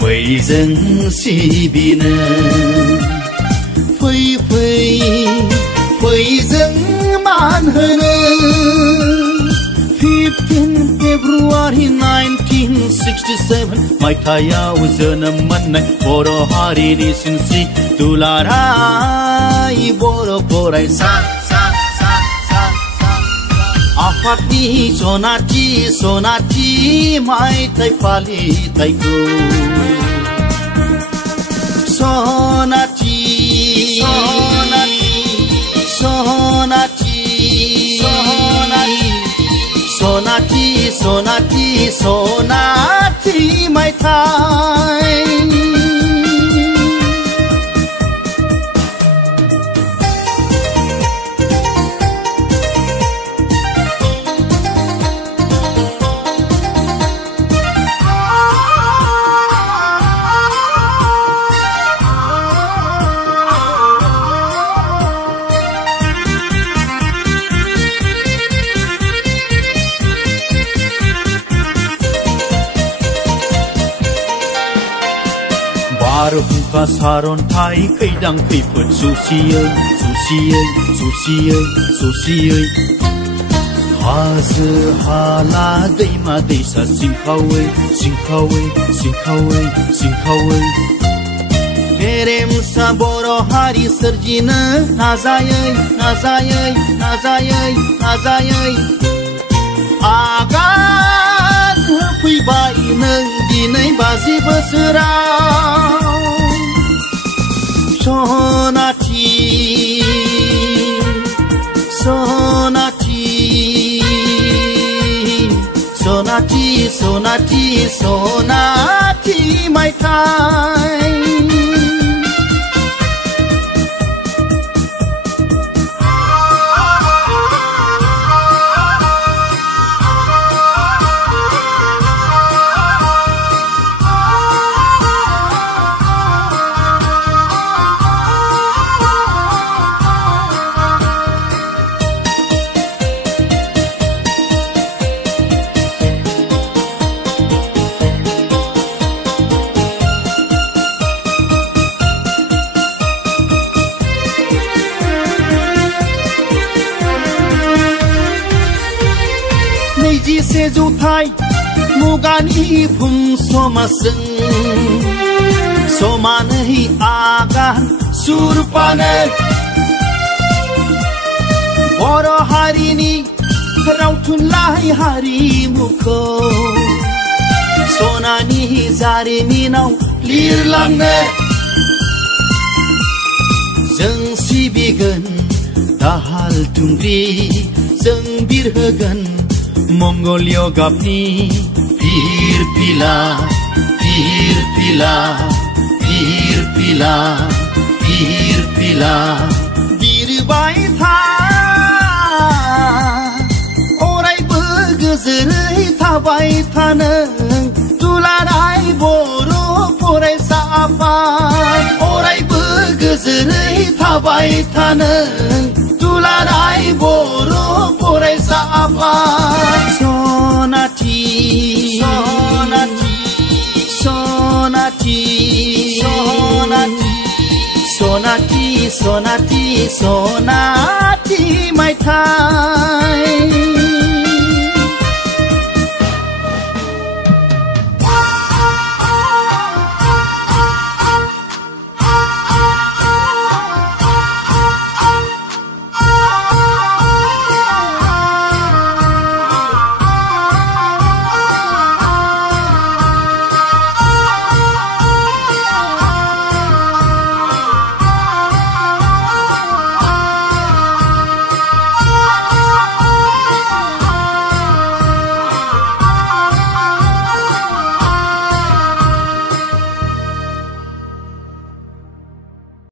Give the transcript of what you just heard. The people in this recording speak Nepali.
फै जों सिबिनो फै जों मान होनो 15 फेब्रुवारि 1967 मायथाइयाव जोनोम मोननाय बर' हारिनि सिनस्रि दुलाराय बर' फरायसा आफादनि सनाथि मायथाइ फालिथायखौ सनाथि मायथाइ बारहुंखा सारन्थाइ खैदां खैफोद सौसियै हाजो हाला दैमा दैसा सिंखावै गेरेमसा बर' हारि सोरजिनो नाजायै आगान होफैबाय नों दिनै 50 बोसोराव सनाथि मायथाइ से जौथाइ मुगानि बुं समाजजों समानै आगान सुरफानो बर' हारिनि राव थुनलाइ हारिमुखौ सनानि जारिमिनाव लिरलांनो जों सिबिगोन दाहाल थुंग्रि जों बिरहोगोन मंगल्य गाबनि फिरफिला बिरबाय था अरायबो गोजोनै थाबाय थानो दुलाराय बर' फरायसा आफाद अरायबो गोजोनै थाबाय थानो दुलाराय बर' फरायसा आफाद सनाथि